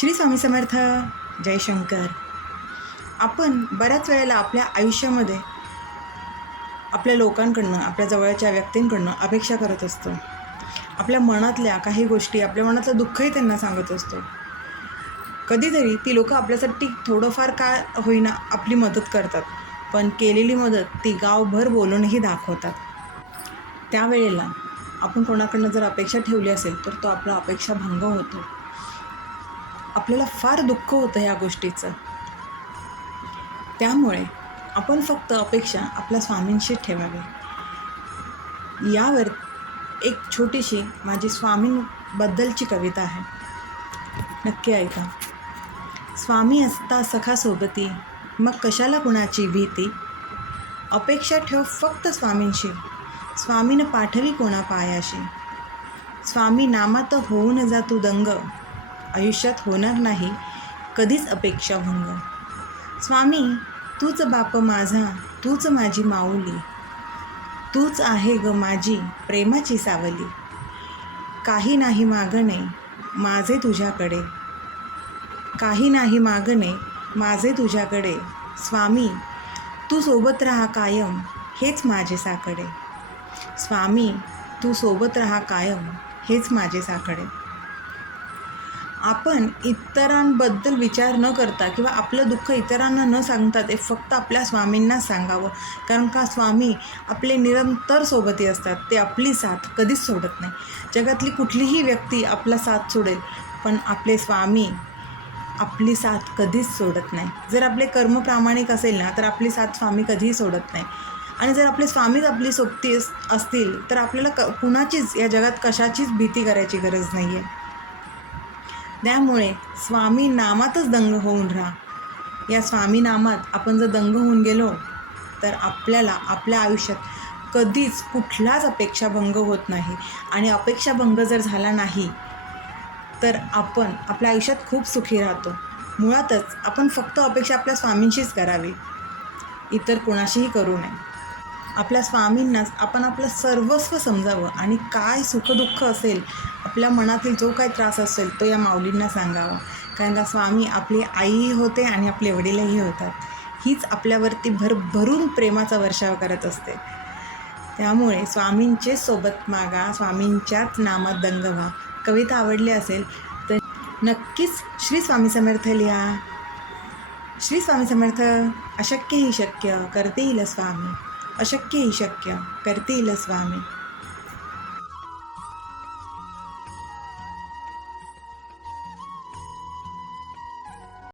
श्री स्वामी समर्थ. जयशंकर आपण बऱ्याच वेळेला आपल्या आयुष्यामध्ये आपल्या लोकांकडनं आपल्या जवळच्या व्यक्तींकडनं अपेक्षा करत असतो. आपल्या मनातल्या काही गोष्टी आपल्या मनातलं दुःखही त्यांना सांगत असतो. कधीतरी ती लोकं आपल्यासाठी थोडंफार का होईना आपली मदत करतात पण केलेली मदत ती गावभर बोलूनही दाखवतात. त्यावेळेला आपण कोणाकडनं जर अपेक्षा ठेवली असेल तर तो आपला अपेक्षा भंग होतो. आपल्याला फार दुःख होतं या गोष्टीचं. त्यामुळे आपण फक्त अपेक्षा आपल्या स्वामींशी ठेवावी. यावर एक छोटीशी माझी स्वामींबद्दलची कविता आहे. नक्की ऐका. स्वामी असता सखा सोबती मग कशाला कुणाची भीती? अपेक्षा ठेव फक्त स्वामींशी. स्वामीनं पाठवी कोणा पायाशी. स्वामी नामात होऊन जा तू दंग. आयुष्यात होणार नाही कधीच अपेक्षा भंग. स्वामी तूच बाप माझा तूच माझी माऊली तूच आहे ग माझी प्रेमाची सावली. काही नाही मागणे माझे तुझ्याकडे. काही नाही मागणे माझे तुझ्याकडे. स्वामी तू सोबत राहा कायम हेच माझे साकडे. स्वामी तू सोबत राहा कायम हेच माझे साकडे. आपण इतरांबद्दल विचार न करता किंवा आपलं दुःख इतरांना न सांगता ते फक्त आपल्या स्वामींना सांगावं. कारण का स्वामी आपले निरंतर सोबती असतात. ते आपली साथ कधीच सोडत नाही. जगातली कुठलीही व्यक्ती आपला साथ सोडेल पण आपले स्वामी आपली साथ कधीच सोडत नाही. जर आपले कर्म प्रामाणिक असेल ना तर आपली साथ स्वामी कधीही सोडत नाही. आणि जर आपले स्वामीच आपली सोबती अस असतील तर आपल्याला क कुणाचीच या जगात कशाचीच भीती करायची गरज नाही आहे त्यामुळे स्वामी नामातच दंग होऊन राहा. या स्वामी नामात आपण जर दंग होऊन गेलो तर आपल्याला आपल्या आयुष्यात कधीच कुठलाच अपेक्षाभंग होत नाही. आणि अपेक्षाभंग जर झाला नाही तर आपण आपल्या आयुष्यात खूप सुखी राहतो. मुळातच आपण फक्त अपेक्षा आपल्या स्वामींशीच करावी. इतर कोणाशीही करू नये. आपल्या स्वामींनाच आपण आपलं सर्वस्व समजावं आणि काय सुखदुःख असेल आपल्या मनातील जो काय त्रास असेल तो या माऊलींना सांगावा. कारण का स्वामी आपली आईही होते आणि आपले वडीलही होतात. हीच आपल्यावरती भरभरून प्रेमाचा वर्षाव करत असते. त्यामुळे स्वामींचे सोबत मागा स्वामींच्याच नामात दंग व्हा. कविता आवडली असेल तर नक्कीच श्री स्वामी समर्थ लिहा. श्री स्वामी समर्थ अशक्य ही शक्य करते येईल स्वामी. अशक्य ही शक्य. करते स्वामी.